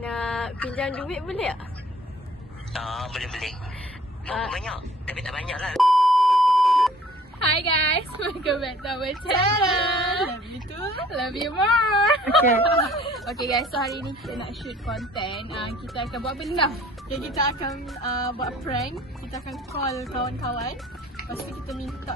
Nak pinjam duit boleh tak? Boleh. Berapa banyak? Tapi tak banyak lah. Hi guys, welcome back to our channel. Love you too, love you more. Okay guys, so hari ni kita nak shoot content. Kita akan buat benda. Okay, kita akan buat prank. Kita akan call kawan-kawan. Lepas tu kita minta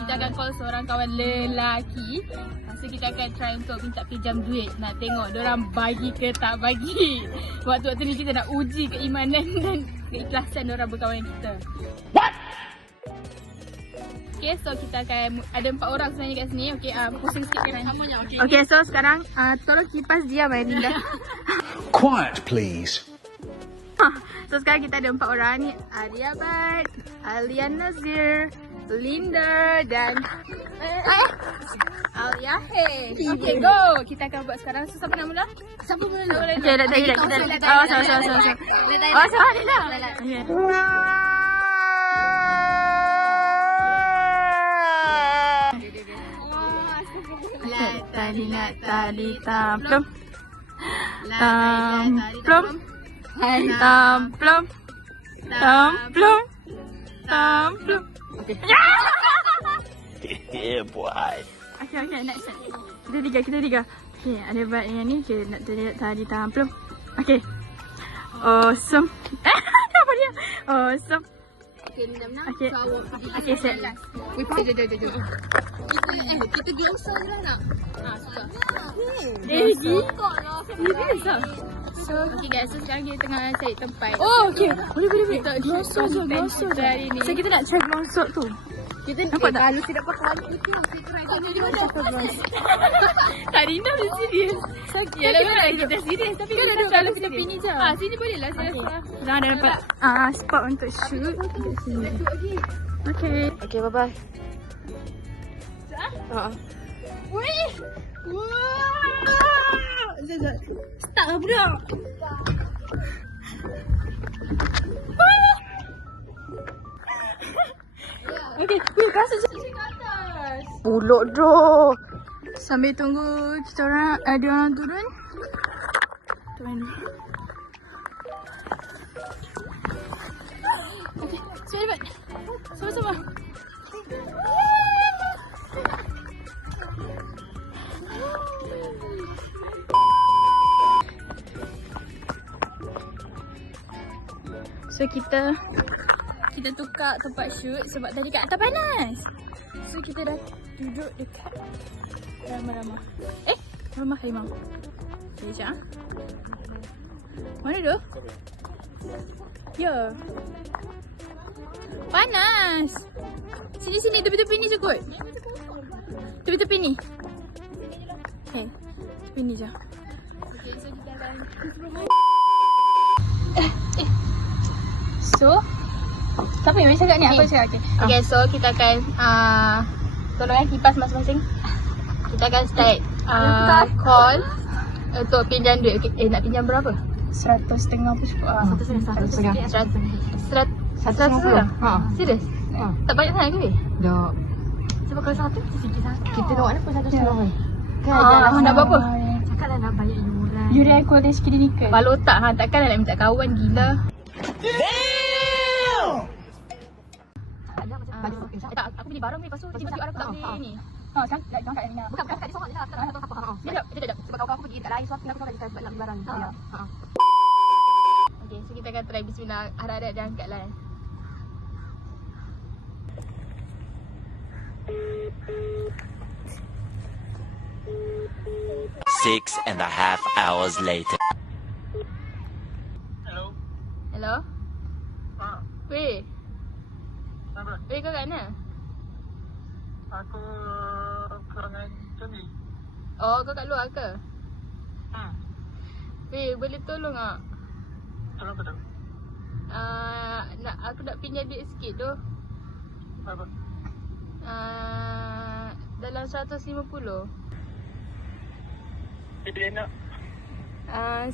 kita akan call seorang kawan lelaki. Lepas tu kita akan try untuk minta pinjam duit. Nak tengok diorang bagi ke tak bagi. Waktu-waktu ni kita nak uji keimanan dan keikhlasan diorang berkawan dengan kita. What? Okay, so kita akan ada 4 orang sebenarnya kat sini. Okay, pusing sikit kan. Okay, so sekarang tolong kipas diam Linda. Quiet please. So sekarang kita ada 4 orang ni. Arya Bat, Alian Nazir, Linda dan Alia. Hey. Okay, go. Kita akan buat sekarang. So siapa nak mula? Siapa mula? Okay, dah kita. Oh, sama. Oh, sama Linda. Okay. Tali tamplum. Okay. Yeah, boy. Okay, next. Kita tiga. Okay, ada buat yang ni. Okay, nak tali tamplum. Okay. Awesome. Apa dia? Awesome. Okay. Okay, set. Jom. Kita glosor je lah nak. Suka. So, okay guys, so sekarang kita tengah cari tempat. Oh, okay. Boleh. Glosor hari ni. So, kita nak try glosor tu. Kita nampak tak? Kalau tidak pakai kita try glosor. Tadi Nina mesti serius. Yalah, kita serius. Tapi kan ada kalau kita pilih je. Sini boleh lah. Dah ada dapat spot untuk shoot. Okay, bye-bye. Wih! Wah! Start lah budak! Okay, rasa je ke atas. Pulak dah. Sambil tunggu kita orang, ada orang turun. Turun. Okay, cepat. Sama-sama. So kita tukar tempat shoot sebab tadi kat atas panas. So kita dah duduk dekat ramah-ramah. Ramah harimau. Okay, sekejap. Mana tu? Ya. Panas. Sini tepi-tepi ni je kot. Tepi-tepi ni. Okay, tepi ni je. Okay, so kita akan So, siapa yang cakap ni? Aku cakap. Okay, so kita akan tolong kipas masing-masing. Kita akan start call untuk pinjam duit. Okay, nak pinjam berapa? 150 pun cukup. 150. Serius? Tak banyak sangat ke? Tak. Sebab kalau 100 mesti sikit sangat. Kita nak mana pun 150. Kan nak berapa? Cakap dah nak bayar yuran. Yuran college clinical. Kepala otak takkan nak minta kawan gila. Tak, aku beli barang ni, lepas tu tiba-tiba aku tak beli ni. Jangan kat Nina. Bukan kat dia sorang je lah. Tak tahu siapa. Sekejap. Sebab kawan aku pergi tak lain, so aku nak buat nak beli barang. Okay, so kita akan try bismillah. Harap-harap dia angkat lah. Six and a half hours later. Hello? Weh? Weh, kau kat mana? Aku kerangan Jambi. Oh, kau kat luar ke? Weh, boleh tolong tak? Tolong apa tu? Aku nak pinjam duit sikit tu. Berapa? Dalam 150. Bila nak?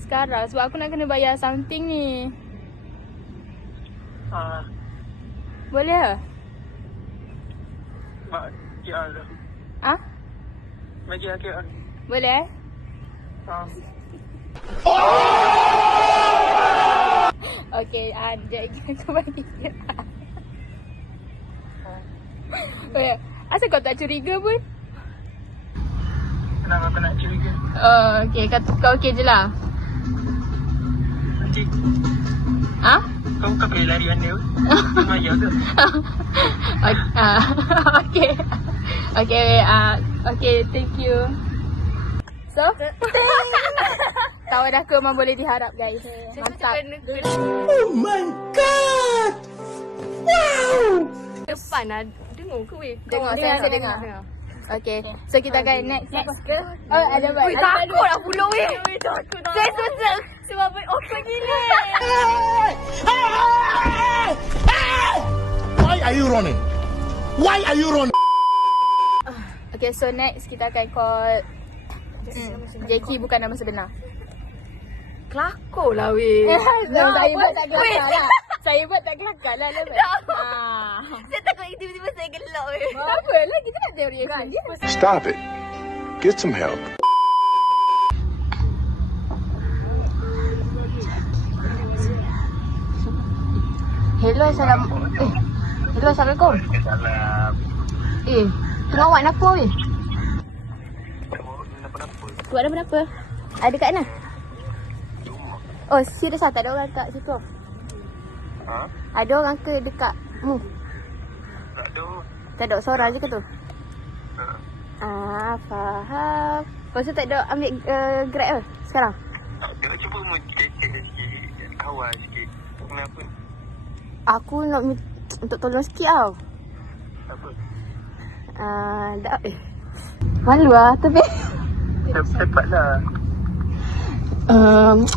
Sekarang sebab aku nak kena bayar something ni. Boleh ke? Mak KL dah. Ah? Bagi KL. Boleh? Ah. Okay, aku bagi dia. Oh, asal kau tak curiga pun? Kenapa kau nak curiga? Oh, okay. Kau okay je lah. Nanti Ha? kau boleh lari mana? Maya ke? Okay. Okay, thank you. So, kawan aku memang boleh diharap guys. Mantap. Oh my god! Wow! Depan lah. Dengar ke weh? Dengar, saya dengar. Okay, so kita akan next ke? Oh, ada baik. Weh, takut lah pula weh. Saya susah. Sebab okey gila. Why are you running? Why are you running? Okay, so next kita akan call Jackie bukan nama sebenar. Kelakor lah weh. Saya buat tak kelakar lah. Saya buat tak kelakar lah. Saya takut tiba-tiba saya gelak weh. Apa lah, kita nak teori kan dia. Stop it. Get some help. Hello, Hello, Assalamualaikum. Salam. Tengah awak nak apa weh? Buat ada berapa? Ada kat mana? Oh, serius lah, tak ada orang kat situ. Ha? Ada orang ke dekat mu? Tak ada. Tak ada seorang je ke tu? Ha. Faham. Lepas tu tak ada ambil Grab ke sekarang? Tak ada. Cuba mu check sikit. Awal sikit. Kenapa? Aku nak untuk tolong sikit tau. Apa? Malu lah tapi Cepatlah.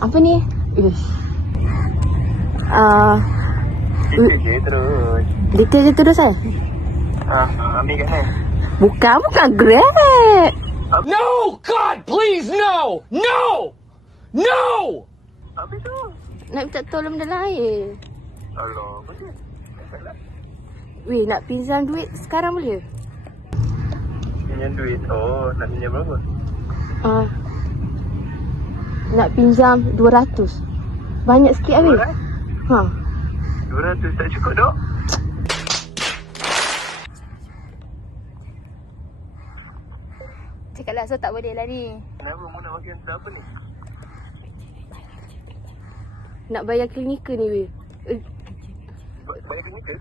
apa ni? Sikit je terus. Detail je terus eh? Ambil kat sana. Bukan Grab. No! God, please, no! No! No! Habis tu. Nak minta tolong benda lain. Alah, apa dia? Cepatlah. Weh, nak pinjam duit sekarang boleh? Pinjam duit. Oh, nak pinjam berapa? Nak pinjam 200. Banyak sikit lah weh. 200 tak cukup dok? Cakaplah, so tak boleh lah ni. Kenapa mu nak makan apa ni? Nak bayar klinika ni weh. Banyak kena ke?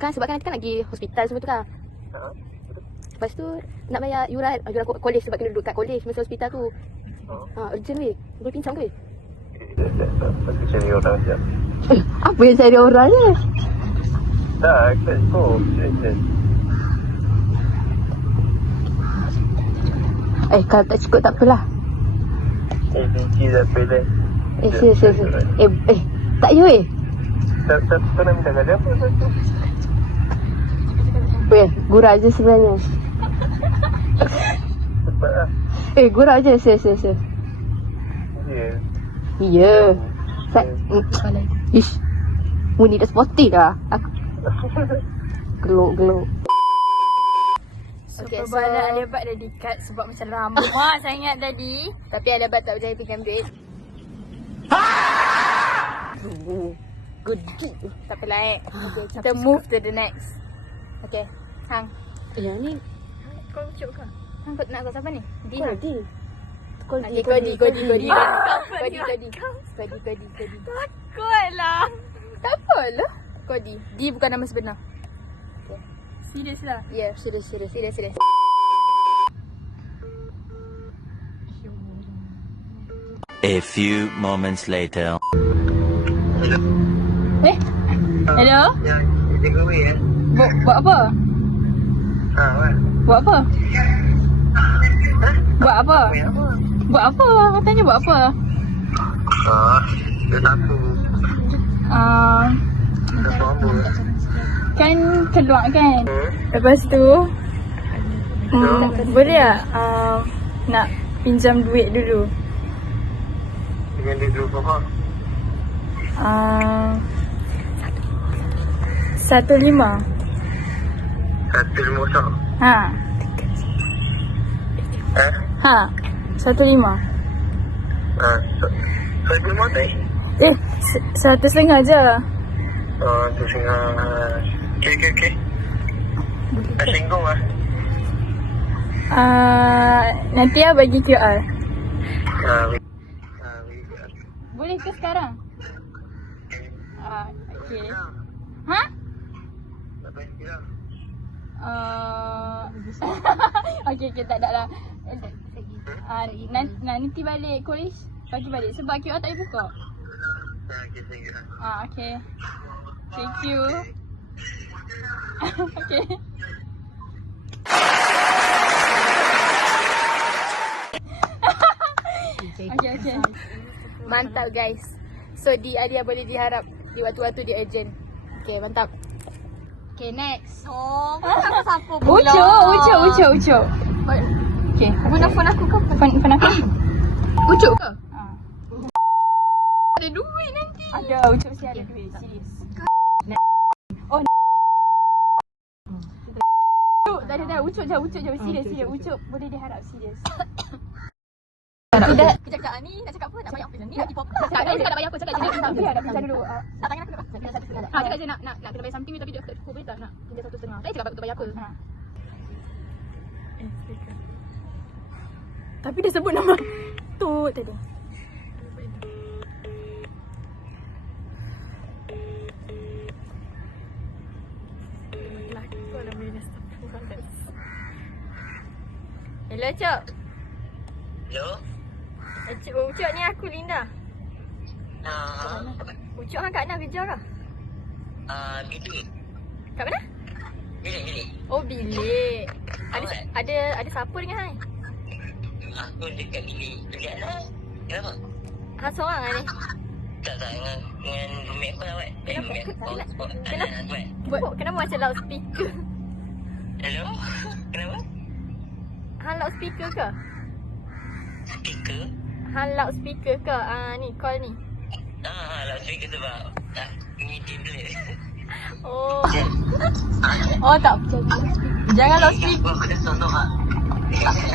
Kan sebab kan nanti kan lagi hospital semua tu kan. Ha? Lepas tu nak bayar yuran kolej sebab kena duduk kat kolej masa hospital tu. Urgent weh. Boleh pinjam ke weh? Aku cari orang sekejap. Apa yang cari orang ni? Tak, tak cukup. Kalau tak cukup tak apalah. Biji dah pilih. Serius. Tak ya weh. Tak nak minta kat dia apa tu? Weh, gurau je sebenarnya. Cepat lah. Gurau je, serius. Ya. Ya. Ish. Muni dah sporty dah. Aku geluk. Okay, so Alibat dah di-cut sebab macam lama sangat tadi. Tapi Alibat tak berjaya pinjam duit. Good. Tak apalah Okay, kita move to the next. Okay, Hang. Yang ni kau ucap ke? Hang kau nak kau siapa ni? Di Hang. Kodi. Takut lah. Tak apalah. Kodi. Di bukan nama sebenar. Okay. Serius lah? Ya, serius. A few moments later. Hello? Ya, jaga away Buat apa? Wan. Buat apa? Buat apa? Apa? Buat apa? Katanya buat apa? Dia takut. Dia apa? Kan keluar kan? Lepas tu boleh tak nak pinjam duit dulu? Dengan dia dulu apa? 15. 150. Ha. 15. Saya belum mati. 150 je. Oh, tu setengah. Okay. Tak singgung lah. Nanti bagi QR. Ah, Boleh ke sekarang? Okay. Ha? Okay, tak ada lah. Nanti balik Koresh bagi balik sebab QR tak boleh buka. Okay. Thank you. Okay. Okay. Mantap guys. So dia boleh diharap di waktu-waktu dia urgent. Okay, mantap. Okay, next. Oh, kau siapa pula? Ucuk. Okay. Guna phone aku ke? Phone aku. Ucuk ke? Ada duit nanti. Ada, Ucuk mesti ada duit. Serius. Oh. Ucuk, dah. Ucuk jauh. Serius. Ucuk boleh diharap serius. Tidak. Kejap ni nak cakap apa? Nak bayar apa? Ni nak hip-hop. Tak nak bayar apa. Cakap je. Tapi ada pinjam dulu. Tak tangan aku nak. Cakap je nak kena bayar something tapi dia tak cukup boleh tak nak pinjam 1.5. Tak cakap bayar apa. Tapi dia sebut nama tu tadi. Hello, Cok. Hello? Ucok ni aku Linda. Apa? Ucok hang kat mana kerja ke? Bilik. Kat mana? Bilik. Oh, bilik. Awak? Ada siapa dengan hang? Aku dekat bilik. Lihat lah. Kenapa? Hang seorang lah ni. Tak, dengan roommate aku lah, Wak. Roommate aku. Kenapa macam loudspeaker? Hello? Kenapa? Hang loudspeaker ke? Speaker? Hang loudspeaker ke? Ni call ni. Loudspeaker sebab ni tim boleh. Oh. Oh, tak percaya. Jangan loudspeaker. Aku dah sorok.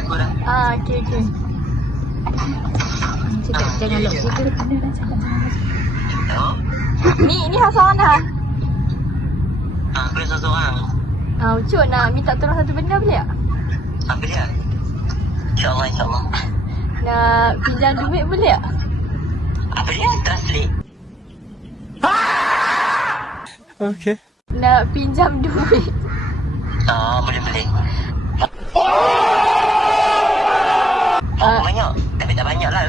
Aku dah. Okay. Jangan loudspeaker dia kena dah cakap. Ni hang seorang dah. Aku dah sorok. Ucok nak minta tolong satu benda boleh tak? Apa dia? InsyaAllah. Nak pinjam duit boleh tak? Apa dia? Translate. Okay. Nak pinjam duit. Boleh. Banyak. Tapi tak banyak lah.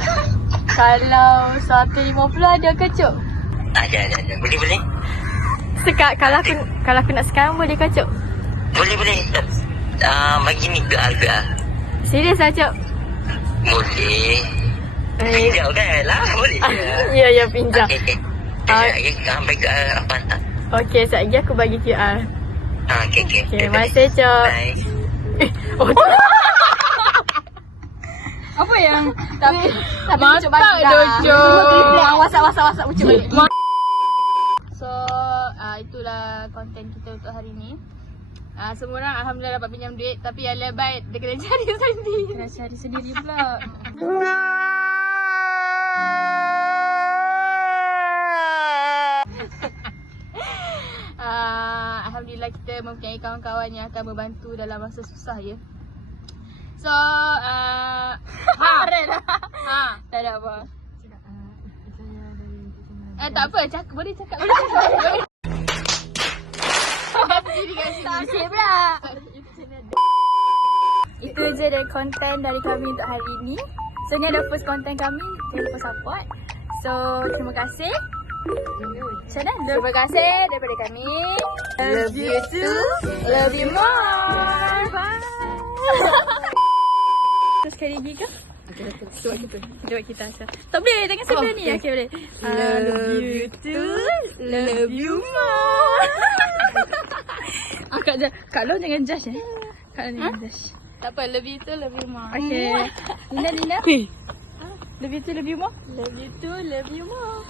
Kalau 150 ada ke, Cok? Ada. Boleh. Kalau aku nak sekarang boleh ke, Cok? Boleh. Bagi ni QR. Serius lah, Cok? Boleh. Pinjam kan lah. Boleh je. Ya, pinjam. Okay. Bagi QR apa hantar? Okey, sekejap lagi aku bagi QR. Okay. Okay, terima kasih, Cok. Bye. Apa yang Tapi Ucok Mantap bagi Ucok. WhatsApp Ucok balik. So, itulah konten kita untuk hari ni. Semua orang alhamdulillah dapat pinjam duit, tapi yang lebih dia kena cari sendiri. Kena cari sendiri pula. Alhamdulillah kita mempunyai kawan-kawan yang akan membantu dalam masa susah ya. So, tak ada apa. Tak apa, boleh cakap. Sip pula. Itu je dari konten dari kami untuk hari ini. So ni adalah first konten kami. Jangan lupa support. So terima kasih. Terima kasih daripada kami. Love you too. Love you more. Bye. Terus sekali lagi ke? Cuba kita asal. Tak boleh dengan sebelah ni. Okay boleh. Love you too. Love you more. Kak Long jangan judge Kak Long jangan judge. Tak apa, love you too, love you more. Okay. Lina. Love you too, love you more. Love you too, love you more.